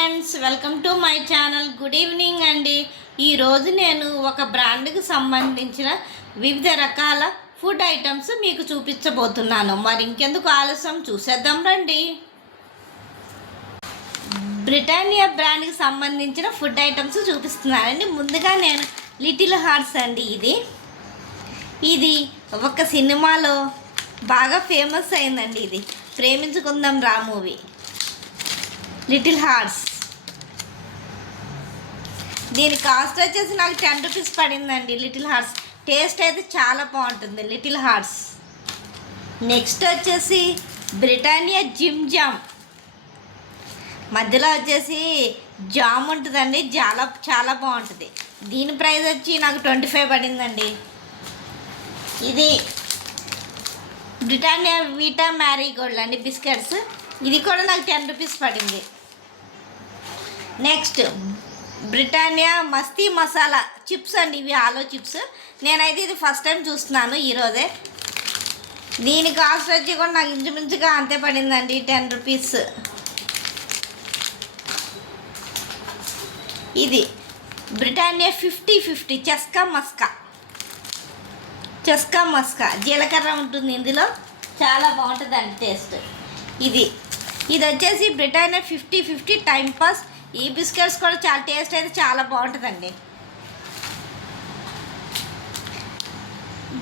Friends, welcome to my channel. Good evening అండి. ఈరోజు నేను ఒక బ్రాండ్కి సంబంధించిన వివిధ రకాల ఫుడ్ ఐటమ్స్ మీకు చూపించబోతున్నాను. మరి ఇంకెందుకు ఆలస్యం, చూసేద్దాం రండి. బ్రిటానియా బ్రాండ్కి సంబంధించిన ఫుడ్ ఐటమ్స్ చూపిస్తున్నానండి. ముందుగా నేను లిటిల్ హార్ట్స్ అండి. ఇది ఒక సినిమాలో బాగా ఫేమస్ అయిందండి. ఇది ప్రేమించుకుందాం రా మూవీ. లిటిల్ హార్ట్స్, దీని కాస్ట్ వచ్చేసి నాకు 10 రూపీస్ పడిందండి. లిటిల్ హార్ట్స్ టేస్ట్ అయితే చాలా బాగుంటుంది లిటిల్ హార్ట్స్. నెక్స్ట్ వచ్చేసి బ్రిటానియా జిమ్ జామ్. మధ్యలో వచ్చేసి జామ్ ఉంటుందండి, చాలా చాలా బాగుంటుంది. దీని ప్రైస్ వచ్చి నాకు 25 పడిందండి. ఇది బ్రిటానియా వీటా మ్యారీగోల్డ్ అండి బిస్కెట్స్. ఇది కూడా నాకు 10 రూపీస్ పడింది. నెక్స్ట్ బ్రిటానియా మస్తీ మసాలా చిప్స్ అండి. ఇవి ఆలో చిప్స్. నేనైతే ఇది ఫస్ట్ టైం చూస్తున్నాను ఈరోజే. దీని కాస్ట్ వచ్చి కూడా నాకు ఇంచుమించుగా అంతే పడిందండి, 10 రూపీస్. ఇది బ్రిటానియా 50-50 చస్కా మస్కా జీలకర్ర ఉంటుంది ఇందులో, చాలా బాగుంటుందండి టేస్ట్. ఇది వచ్చేసి బ్రిటానియా 50-50 టైం పాస్. ఈ బిస్కెట్స్ కూడా చాలా టేస్ట్ అయితే చాలా బాగుంటుందండి.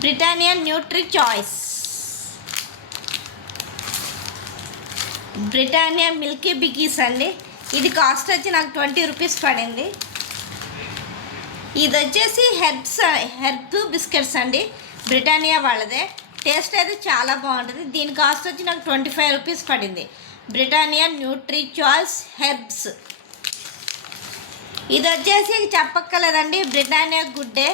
Britannia Nutri choice, Britannia Milky బిగ్గీస్ అండి. ఇది కాస్ట్ వచ్చి నాకు 20 రూపీస్ పడింది. ఇది వచ్చేసి హెర్బ్ బిస్కెట్స్ అండి, బ్రిటానియా వాళ్ళదే. టేస్ట్ అయితే చాలా బాగుంటుంది. దీని కాస్ట్ వచ్చి నాకు 25 రూపీస్ పడింది. Britannia Nutri choice herbs. ఇది వచ్చేసి చెప్పక్కర్లేదండి, బ్రిటానియా గుడ్డే.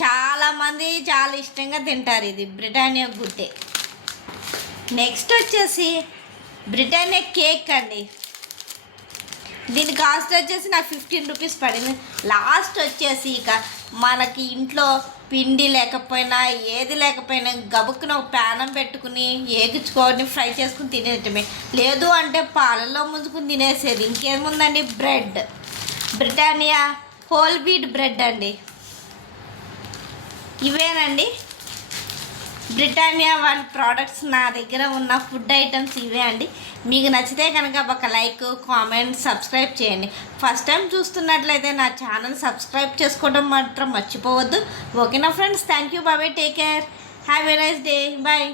చాలామంది చాలా ఇష్టంగా తింటారు ఇది బ్రిటానియా గుడ్డే. నెక్స్ట్ వచ్చేసి బ్రిటానియా కేక్ అండి. దీని కాస్ట్ వచ్చేసి నాకు 15 రూపీస్ పడింది. లాస్ట్ వచ్చేసి ఇక మనకి ఇంట్లో పిండి లేకపోయినా ఏది లేకపోయినా గబుక్కున ఒక ప్యానం పెట్టుకుని ఏగించుకొని ఫ్రై చేసుకుని తినేయటమే. లేదు అంటే పాలల్లో ముంచుకుని తినేసేది. ఇంకేముందండి, bread, Britannia whole wheat bread అండి. ఇవేనండి బ్రిటానియా వాళ్ళ ప్రోడక్ట్స్. నా దగ్గర ఉన్న ఫుడ్ ఐటమ్స్ ఇవే అండి. మీకు నచ్చితే కనుక ఒక లైక్, కామెంట్, సబ్స్క్రైబ్ చేయండి. ఫస్ట్ టైం చూస్తున్నట్లయితే నా ఛానల్ సబ్స్క్రైబ్ చేసుకోవడం మాత్రం మర్చిపోవద్దు. ఓకేనా friends, thank you, bye, take care, have a nice day, bye.